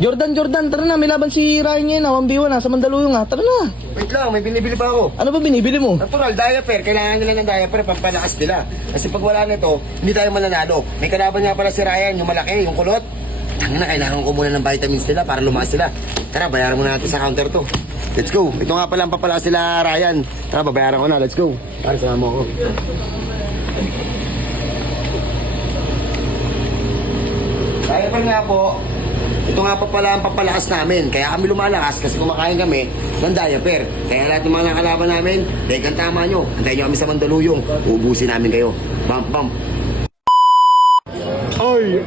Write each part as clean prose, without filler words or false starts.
Jordan, tara na, may laban si Ryan ngayon na, 1v1 na, sa Mandaluyong ha, tara na. Wait lang, may binibili pa ako. Ano ba binibili mo? Natural, diaper. Kailangan nila ng diaper, pampalakas nila. Kasi pag wala nito, hindi tayo mananalo. May kalaban nga pala si Ryan, yung malaki, yung kulot. Tangina, kailangan ko muna ng vitamins nila para lumakas sila. Tara, bayaran muna natin sa counter to. Let's go. Ito nga pala ang papalakas sila Ryan. Tara, babayaran ko na. Let's go. Tara, sama mo ako. Diaper nga po. Ito nga pa pala ang papalakas namin. Kaya kami lumalakas kasi kumakain kami ng diaper. Kaya lahat ng mga nakalaban namin, dahil ang tama nyo. Antayin nyo kami sa Mandaluyong. Uubusin namin kayo. Bump, bump. Oy!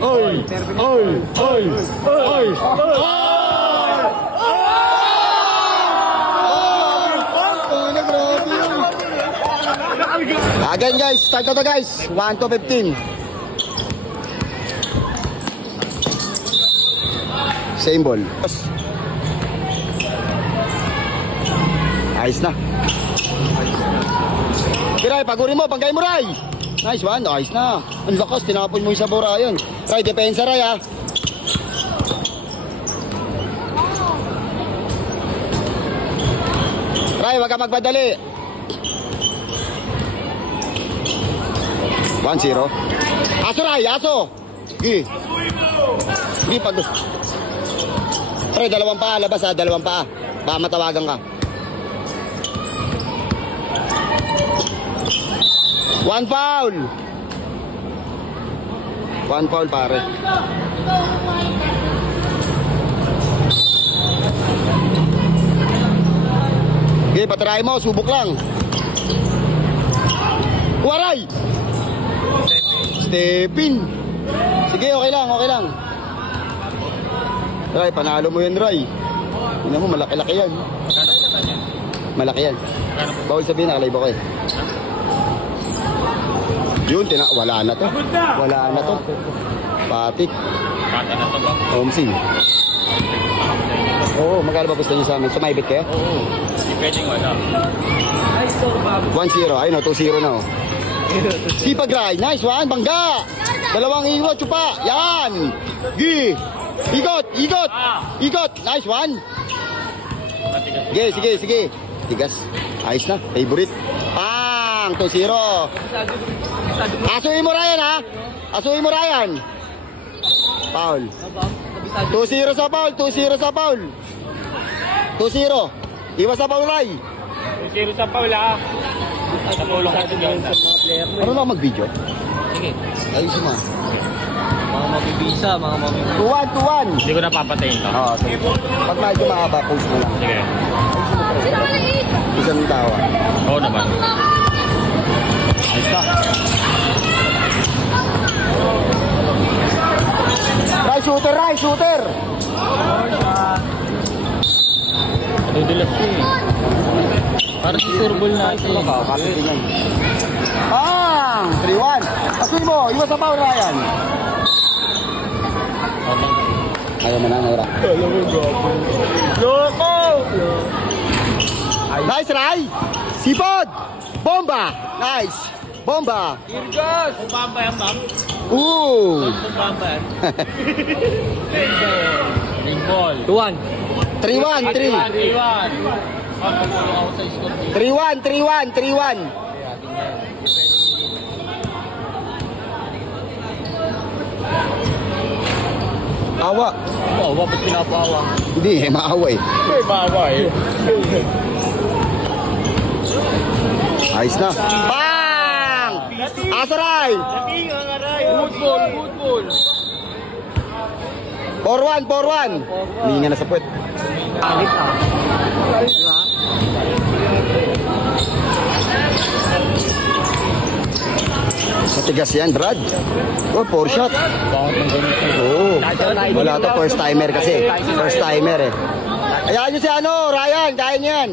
Again guys, start na to guys. 1 to 15. Same ball. Ayos na. Ray, pagurin mo, panggay mo Ray. Nice one, ayos na. Ang lakas, tinapon mo yung sabora yun. Ray, depensa Ray ha. Ray, wag ka magpadali. 1-0. Aso Ray, aso. Sige. Sige, pag... Pre, dalawang paa, labas ha, dalawang paa. Baka matawagan ka. 1 foul. 1 foul pare. Okay, patry mo, subok lang. Waray! Stepin. Sige, okay lang, okay lang. Ray, panalo mo yan, Ray. Tingnan mo, malaki-laki yan. Malaki yan. Bawal sabihin, nakalive ako eh. Yun, wala na to. Wala na to. Patik. Pati na to ba? Homsing. Oo, magkano ba gusto niyo sa amin? Sumaybit kayo? Oo. Hindi pwedeng wala. 1-0. Ayun o, 2-0 na o. Sipag Ray. Nice one. Bangga. Dalawang iwat, chupa. Yan. Gi. Igot. Igot. Nice one. Sige, sige, sige. Tigas. Ayos na. Favorite. Pang. 2-0. Asuhin mo Ryan ha. Asuhin mo Ryan. Foul. 2-0 sa foul. 2-0 sa foul. 2-0. Iwas sa foul Ray. 2-0 sa Paula. Sa tulong ka dyan. Ano lang mag-video? Sige. Ayos mo. Mga mabibisa, mga mabibisa. 2-1. Hindi ko napapatayin to. Oo, sige. Pag medyo mahaba, post mo lang. Sige. Isang tawa. Oo naman. Ayos na. Ray, shooter, Ray, shooter! Nadudulas ko eh. Parang si turbol natin. Kasi tingnan. Pang! 3-1. Pasuin mo, iwas sa foul, Ryan. Ayaw mo na, Naira. Loko! Nice, Ray! Sipod! Bomba! Nice! Bomba! Irgos! Kumbamba yan, ma'am. Ooh! Kumbamba yan. Ring ball. 2-1. 3-1, 3. 3-1. Pagpapulong ako sa score. 3-1, 3-1, 3-1. Awa. Oo, bakit pinapawa? Hindi, maawa eh. May bawa eh. Ayos na. Bang! Asaray! Football. 4-1, 4-1. Hindi nga nasa puwet. Matigas yan, Brad. Oh, 4 shot. Oo. Wala to, first timer kasi. First timer eh. Ayan nyo si ano, Ryan, kaya nyo yan.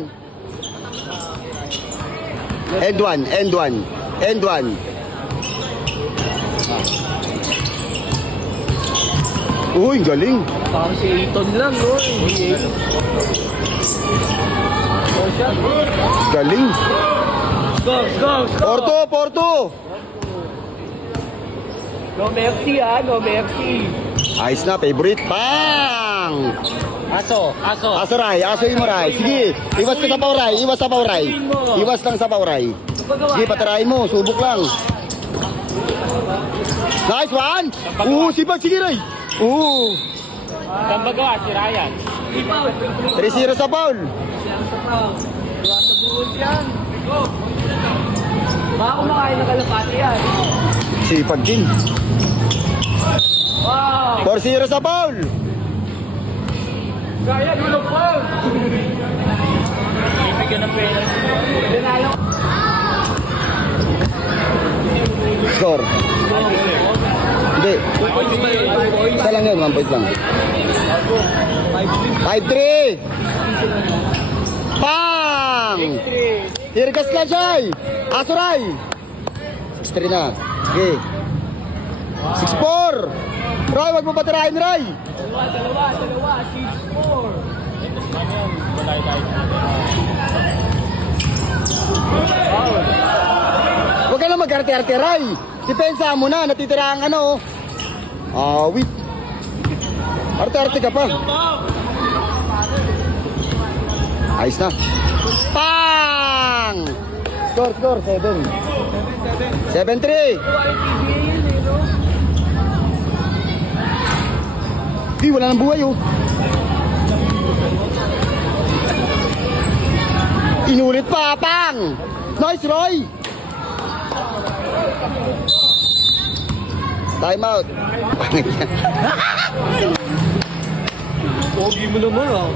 End 1, end 1. End 1. Uy, galing. Parang si Eton lang, no? Galing. Go, go, go! Porto, Porto. No merci, no merci. Ayos na, favorite. Bang! Pang! Aso. Aso Ray, asoy mo Ray. Sige, iwas ka sa paw Ray, iwas sa paw Ray. Iwas lang sa paw Ray. Sige, patirahin mo, subok lang. Nice one! Sipag, sige Ray. Saan ba gawa si Ryan? 3-0 sa foul. Baka kumakain ng kalapati yan. Sipag din. 4-0 sa foul. Kaya, gulong po! Bibigyan ng pera. Score. Hindi. Isa lang yun, 1 point lang. 5-3. Pang! Tirgas lang siya eh. Aso Ray. 6-3 na. Okay. 6-4. Ray, wag mo patirahin Ray. Dalawa, 6-4. Huwag ka lang mag-arte-arte Ray. Depensa mo na, natitira ang ano. Wait. Arte-arte ka pa. Ayos na. Pang! Score, 7. 7-3. Di, wala nang buhay oh. Inulit pa, Pang! Nice, Roy! Time out. Pogi mo naman ah.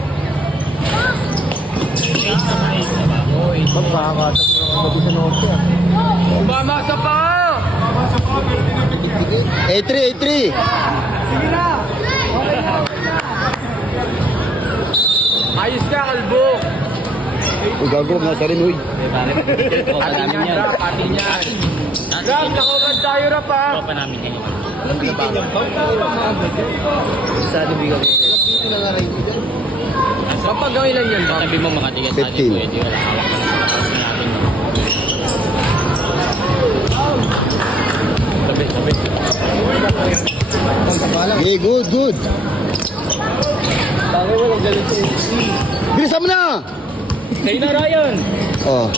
Mamasa pa! 8-3. Sige na! Ayos ka, kalbo! Uy, gago, nasa rin, uy. Pati niyan. Rap, nakukan tayo, Rap, ha? Pa namin ngayon. Kapag gawin lang yan, Bam. Sabi mo mga tigas sa 15. atin, pwede wala hawak na natin. Sabi. Okay, good. Bakit walang galit sa MC? Bilisan mo na! Kayo na, Ryan! Oh.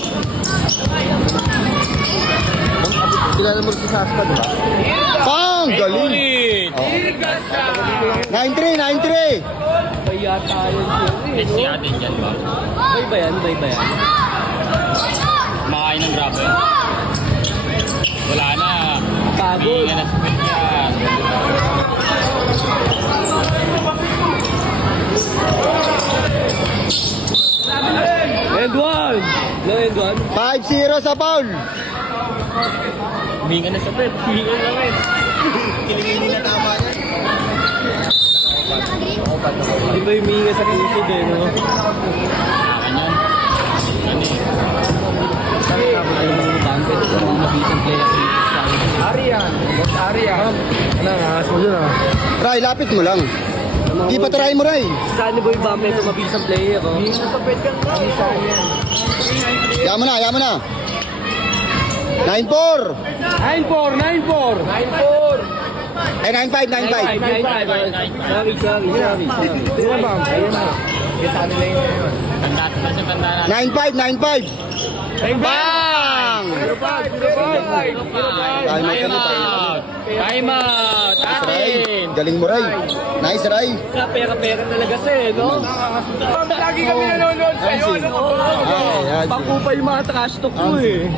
Kilala mo rin sa Aspa, diba? Pang! Galing! Oh. 9-3. Kaya tayo siya. Let's see atin dyan ba? Bay ba yan? Makain ng grabo yun. Wala na. Pagod. Hindi nga na-split yan. End one! No, end one? 5-0 sa foul. Huminga na sa pet. Huminga na rin. Di ba yung minga sa pusod eh, no? Akin yan. Ano eh. Sabi ka ba tayo mga bangkit sa mga mabisang player sa Arian! Boss Arian! Ano nga, sulo na. Ray, lapit mo lang. Di pa tirahin mo, Ray. Saan ba yung bangkit sa mabisang player, oh? Minga sa pet ka nga. Saan yan? Yaman na. 9-4. 9-4! Eh, 9-5. Sorry. Hindi na, Bam. Ayun na. Sabi na yun. Tanda natin. 9-5. Bang! Time out! Ray, Atin! galing mo, Ray. Nice, Ray. Pera talaga siya, no? Lagi kami nanonood sa'yo. Pakupa yung mga trash talk mo, eh.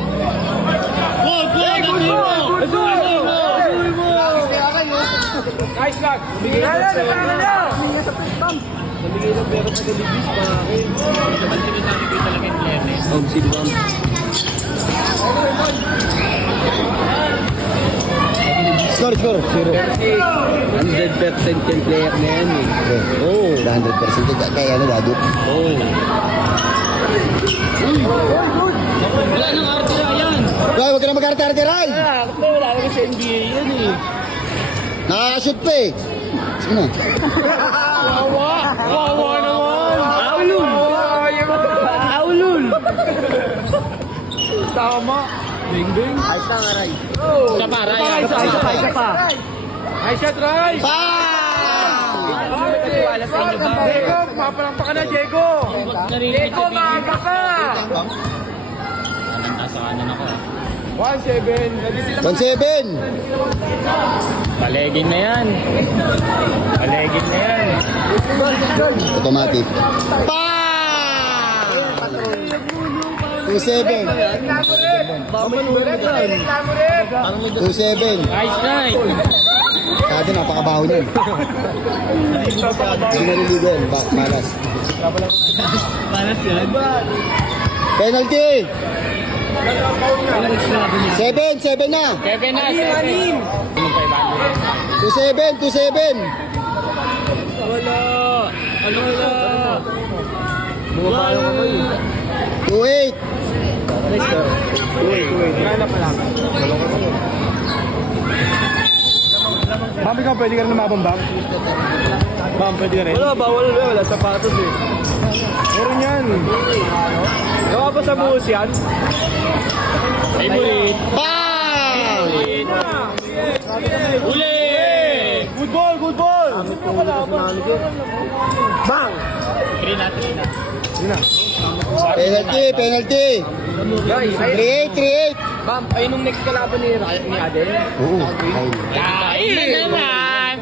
Nice luck! Bigay na sa pera. Bigay sa pera. Nabigay ng pera sa galibis, pangkin. Naman sinasabi ko talaga yung player na yun. Sige, Bam. Score. 0. 100% yung player na yan, eh. Oh, 100% kaya ano, Wado? Wala nang arte yan! Ray, huwag ka na mag-arte-arte, Ray. Wala naman sa NBA yan, eh. Nakakashoot pa eh. Sige na. Wawa naman! Aulul! Tama. Bing. Ayos na nga, Ray. Isa pa, Ryan. Isa pa. Ay, shot, Ray! Bang! nagtitiwala sa inyo ba? Diego, mapalampa ka na, Diego! Diego, maaga ka! Nasa kanan ako. 1-7. Palegin na yan. Palegin na yan. Automatic. Pa! 2-7. 2-7. Nice, nice. Kado, napakabaho niyan. Hindi naliligo yan. Malas. Panas yan. Penalty! 7 na. Kevin na, Kevin. 2-7. Wala. Ano wala? Bumaba yung ako eh. 2-8. Kaya pa lang. Bam, ikaw pwede ka rin lumabang, Bam? Bam, pwede ka rin. Wala, bawal na. Wala sapatos eh. Meron yan. Gawa pa sa buhos yan? Favorite. Bang! Uli! Good ball, good ball! Bang! Three na. Penalty. Guys, 3-8. Bam, ayun yung next kalaban ni Adel. Oo. Kain na naman!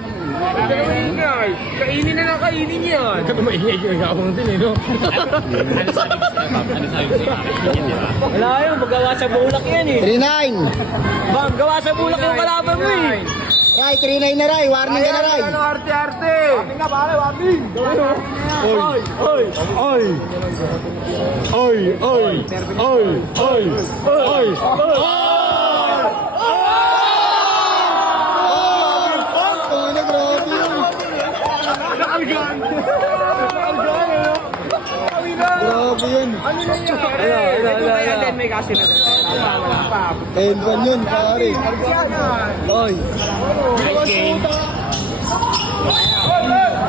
Kainin na lang, kainin yan. Ito maingay yung gawang din eh, no? Ano sabi ko sa'yo, Bam? Ano sabi ko sa'yo? Wala yun, magawa sa bulak yan eh. 3-9. Bam, gawa sa bulak yung kalaban mo eh. Ray, 3-9 na Ray. Warning ka na Ray. Ano, arte-arte. Warning na, pare, warning. Oy, oy, Oy! Oy! Oy! Oy! Oy! Oy! Ano, grabe yun. Grabe yun. Ano na yan? Ano, kaya din may kasi na. 10-1 yun, pare. Oy. Nice game.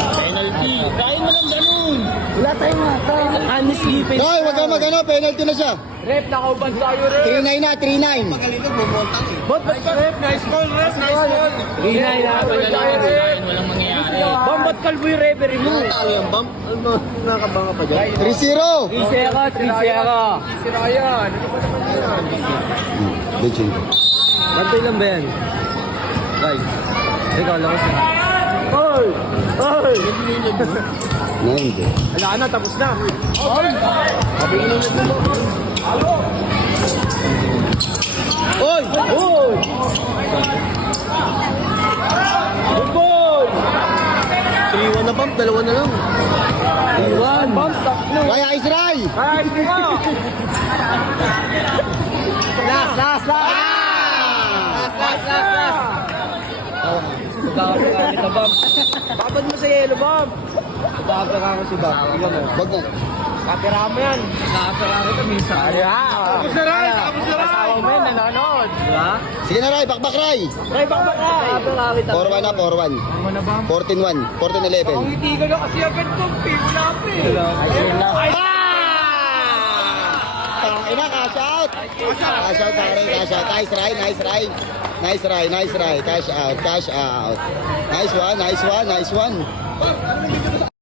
Penalty. Kain mo lang ganun. Wala tayong mata. Honest defense. Ray, wag ka mag-ano. Penalty na siya. Rep, nakauban tayo, Rep. 3-9 na, 3-9. Ba't ka, Rep? Nice call, Rep. Nice call. Hinay na. Walang mangyayari. Bam, ba't kalbo yung referee mo? Bam, ano, nakabanga pa dyan? 3-0. 3 ka, 3 ka. Si Ryan. Benching. Bantay lang ba yan? Guys, ikaw lang kasi. Oy! Oy! Hindi. Wala na, tapos na. Oy! Mabingin na mo. Halo! Oy! Oy! Good boy! 3-1 na bump, 2 na lang. 3-1. Bump, tatlo. Kaya Ice Ray. Ay, hindi ka! Last! Magkakapagkakit na, Bam. Babad mo sa yelo, Bam. Magkakapagkakit si Bam. Tingnan mo. Wag na. Kapira mo yan. Magkakapagkakit na minsan. Tapos na Ray! Tapos na Ray! Asawa mo yan, nanonood. Diba? Sige na Ray, bakbak Ray. Ray, bakbak ka! Magkakapagkakit na. 4-1 na, 4-1. Ano na, Bam? 14-1. 14-11. Ang ngiti ka na kasi agad, Bam. Wala pa eh. Ayun lang. Tangina, cash out. Cash out, pare, cash out. Nice Ray, nice Ray. Nice Ray, nice Ray. Cash out, cash out. Nice one, nice one, nice one.